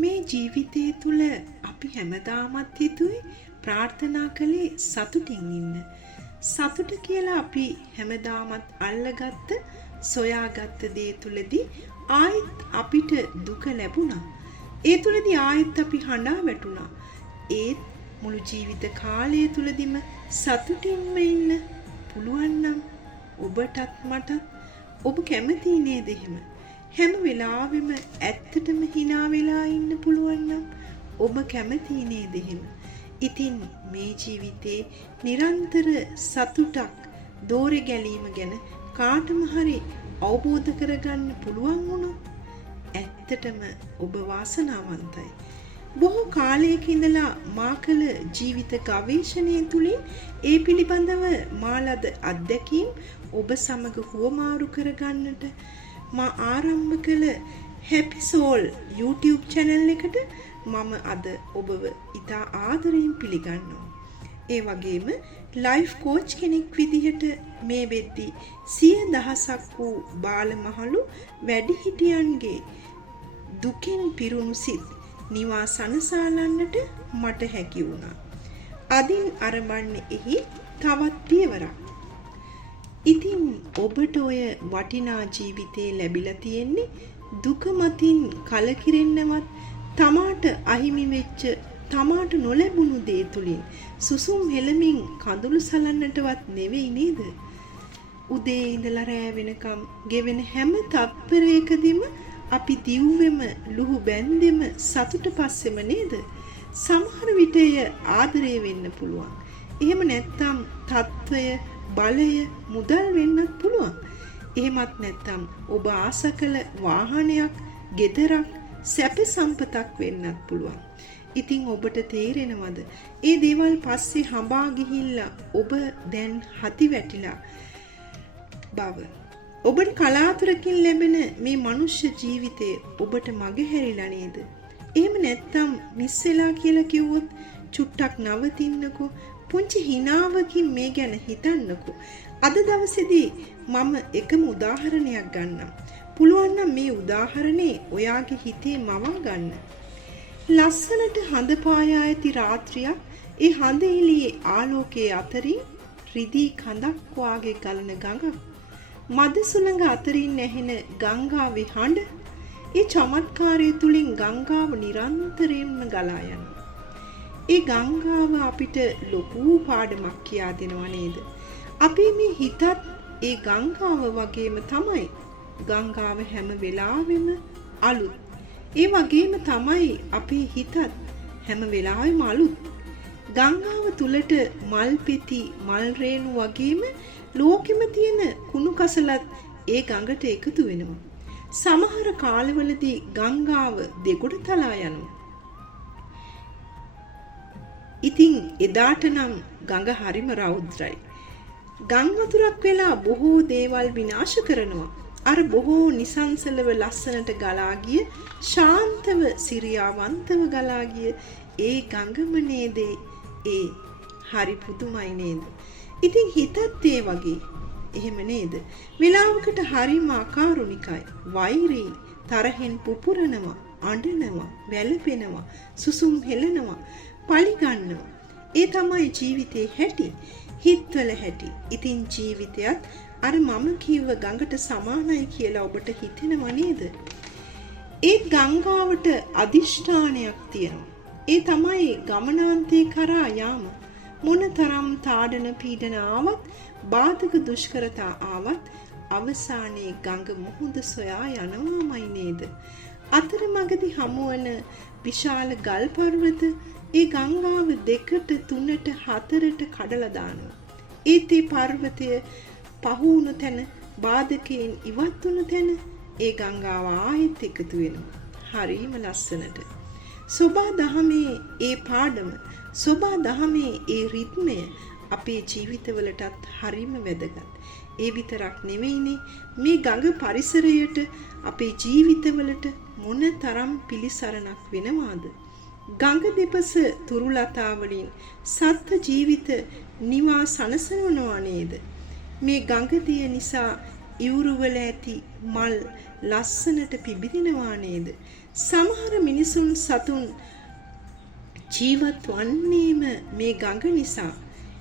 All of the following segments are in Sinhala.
මේ ජීවිතය තුළ අපි හැමදාමත් හිතුවේ ප්‍රාර්ථනා කළේ සතුටින් ඉන්න. සතුට කියලා අපි හැමදාමත් අල්ලගත්ත සොයාගත්ත දේ තුළදී ආයෙත් අපිට දුක ලැබුණා. ඒ තුළදී ආයෙත් අපි හඬා වැටුණා. ඒත් මුළු ජීවිත කාලය තුළදීම සතුටින්ම ඉන්න පුළුවන් නම් ඔබටත් මටත් ඔබ කැමති නේද එහෙම? හැම වෙලාවෙම ඇත්තටම hina වෙලා ඉන්න පුළුවන් නම් ඔබ කැමති නේද එහෙම? ඉතින් මේ ජීවිතේ නිරන්තර සතුටක් දෝරේ ගැලීම ගැන කාටම හරි අවබෝධ කරගන්න පුළුවන් වුණොත් ඇත්තටම ඔබ වාසනාවන්තයි. බොහෝ කාලයක ඉඳලා මා කළ ජීවිත ගවේෂණය තුළින් ඒ පිළිබඳව මා ලද අත්දැකීම් ඔබ සමග හුවමාරු කරගන්නට මා ආරම්භ කළ Happy Soul YouTube channel එකට මම අද ඔබව ඉතා ආදරයෙන් පිළිගන්නවා. ඒ වගේම ලයිෆ් කෝච් කෙනෙක් විදිහට මේ වෙද්දී සිය දහසක් වූ බාලමහලු වැඩිහිටියන්ගේ දුකින් පිරුණු සිත් නිවා සනසාලන්නට මට හැකි වුණා. අදින් අරඹන්නේ එහි තවත් පියවරක්. ඉතින් ඔබට ඔය වටිනා ජීවිතේ ලැබිලා තියෙන්නේ දුක මතින් කලකිරෙන්නවත් තමාට අහිමි වෙච්ච තමාට නොලැබුණු දේ තුලින් සුසුම් හෙළමින් කඳුළු සලන්නටවත් නෙවෙයි නේද? උදේ ඉඳලා රෑ වෙනකම් ගෙවෙන හැම තත්පරයකදීම අපි දිව්වෙම ලුහු බැන්දෙම සතුට පස්සෙම නේද? සමහර විට ආදරය වෙන්න පුළුවන්. එහෙම නැත්නම් තත්වය බලය මුදල් වෙන්නත් පුළුවන්. එහෙමත් නැත්නම් ඔබ ආස කළ වාහනයක්, ගෙදරක්, සැප සම්පතක් වෙන්නත් පුළුවන්. ඉතින් ඔබට තේරෙනවද? ඒ දේවල් පස්සේ හඹා ගිහිල්ලා ඔබ දැන් හති වැටිලා බව. ඔබට කලාතුරකින් ලැබෙන මේ මනුෂ්‍ය ජීවිතේ ඔබට මගහැරිලා නේද? එහෙම නැත්නම් මිස් වෙලා කියලා කිව්වොත් චුට්ටක් නවතින්නකෝ. පුංචි හිනාවකින් මේ ගැන හිතන්නකෝ. අද දවසේදී මම එකම උදාහරණයක් ගන්නම්. පුළුවන් නම් මේ උදාහරණේ ඔයාගේ හිතේ මවා ගන්න. ලස්සනට හඳ පායා ඇති රාත්‍රියක්, ඒ හඳ එළියේ ආලෝකයේ අතරින් රිදී කඳක් වාගේ ගලන ගඟක්, මද සුළඟ අතරින් ඇහෙන ගංගාවේ හඬ, ඒ චමත්කාරය තුලින් ගංගාව නිරන්තරයෙන්ම ගලා යනවා. ඒ ගංගාව අපිට ලොකු පාඩමක් කියා දෙනවා නේද? අපි මේ හිතත් ඒ ගංගාව වගේම තමයි. ගංගාව හැම වෙලාවෙම අලුත්. ඒ වගේම තමයි අපේ හිතත් හැම වෙලාවෙම අලුත්. ගංගාව තුලට මල් පෙති, මල් රේණු වගේම ලෝකෙම තියෙන කුණු කසලත් ඒ ගඟට එකතු වෙනවා. සමහර කාලවලදී ගංගාව දෙගොඩ තලා යනවා. ඉතින් එදාට නම් ගඟ හරිම රෞද්‍රයි. ගං වතුරක් වෙලා බොහෝ දේවල් විනාශ කරනවා. අර බොහෝ නිසංසලව ලස්සනට ගලා ගිය, ශාන්තව සිරියාවන්තව ගලා ගිය ඒ ගඟම නේද? ඒ හරි පුදුමයි නේද? ඉතින් හිතත් ඒ වගේ. එහෙම නේද? වෙලාවකට හරිම අකාරුණිකයි, වෛරී, තරහෙන් පුපුරනවා, අඬනවා, වැළපෙනවා, සුසුම් හෙලනවා, පලි ගන්නවා. ඒ තමයි ජීවිතේ හැටි, හිතවල හැටි. ඉතින් ජීවිතයත් අර මම කිව්ව ගඟට සමානයි කියලා ඔබට හිතෙනව නේද? ඒ ගංගාවට අදිෂ්ඨානයක් තියෙනවා. ඒ තමයි ගමනාන්තේ කරා යාම. මොනතරම් තාඩන පීඩන ආවත්, බාධක දුෂ්කරතා ආවත් අවසානයේ ගඟ මුහුද සොයා යනවාමයි නේද? අතරමඟදී හමුවන විශාල ගල් පර්වත ඒ ගංගාව දෙකට, තුනට, හතරට කඩලා දානවා. ඒත් ඒ පර්වතය පහුණු තැන, බාධකයෙන් ඉවත් වුණු තැන ඒ ගංගාව ආයෙත් එකතු වෙනවා. හරිම ලස්සනට. සෝබා දහමේ ඒ පාඩම, සෝබා දහමේ ඒ රිද්මය අපේ ජීවිතවලටත් හරිම වැදගත්. ඒ විතරක් නෙවෙයිනේ, මේ ගඟ පරිසරයට, අපේ ජීවිතවලට මොන තරම් පිළිසරණක් වෙනවාද? ගඟ දෙපස තුරුලතා වලින් සත්ත්ව ජීවිත නිවා සනසනවා නේද? මේ ගඟ දිය නිසා ඉවුරු වල ඇති මල් ලස්සනට පිබිදෙනවා නේද? සමහර මිනිසුන් සතුන් ජීවත් වන්නේම මේ ගඟ නිසා.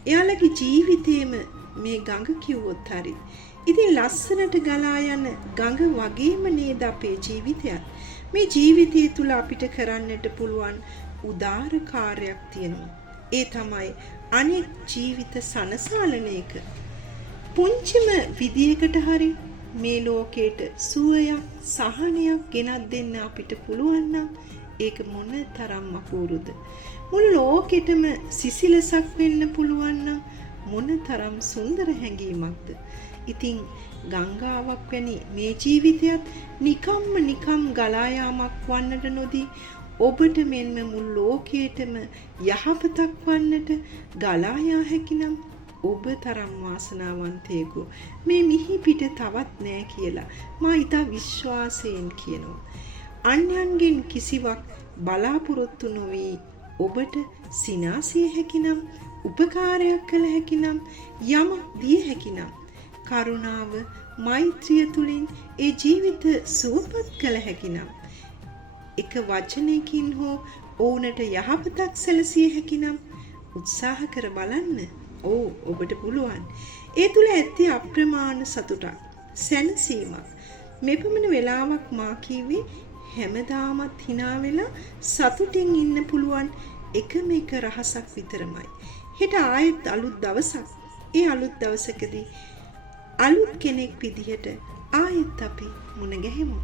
එයාලගේ ජීවිතේම මේ ගඟ කිව්වොත් හරි. ඉතින් ලස්සනට ගලා යන ගඟ වගේම නේද අපේ ජීවිතයත්. මේ ජීවිතය තුල අපිට කරන්නට පුළුවන් උදාර කාර්යයක් තියෙනවා. ඒ තමයි අනෙක් ජීවිත සනසාලන එක. පුංචිම විදියකට හරි මේ ලෝකේට සුවයක් සහනයක් ගෙනත් දෙන්න අපිට පුළුවන් නම් ඒක මොන තරම් අපූරුද. මුළු ලෝකෙටම සිසිලසක් වෙන්න පුළුවන් නම් මොන තරම් සුන්දර හැඟීමක්ද. ඉතින් ගංගාවක් වැනි මේ ජීවිතයත් නිකම් ගලා යාමක් වන්නට නොදී ඔබට මෙන්ම මුළු ලෝකයටම යහපතක් වන්නට ගලා යා හැකිනම් ඔබ තරම් වාසනාවන්තයෙකු මේ මිහි පිට තවත් නෑ කියලා මා ඊට විශ්වාසයෙන් කියනවා. අන්‍යයන්ගෙන් කිසිවක් බලාපොරොත්තු නොවි ඔබට සිනාසිය හැකිනම් උපකාරයක් කළ හැකිනම් යමක් දිය හැකිනම් කරුණාව මෛත්‍රිය තුලින් ඒ ජීවිත සුවපත් කළ හැකිනම් එක වචනයකින් හෝ ඔවුන්ට යහපතක් සැලසිය හැකිනම් උත්සාහ කර බලන්න. ඔබට පුළුවන්. ඒ තුල ඇත්තේ අප්‍රමාණ සතුටක්, සැනසීමක්. මෙපමණ වෙලාවක් මා කිව්වේ හැමදාමත් hina වෙලා සතුටින් ඉන්න පුළුවන් එකම එක රහසක් විතරමයි. හෙට ආයෙත් අලුත් දවසක්. ඒ අලුත් දවසකදී අලුත් කෙනෙක් විදිහට ආයෙත් අපි මුණ ගැහෙමු.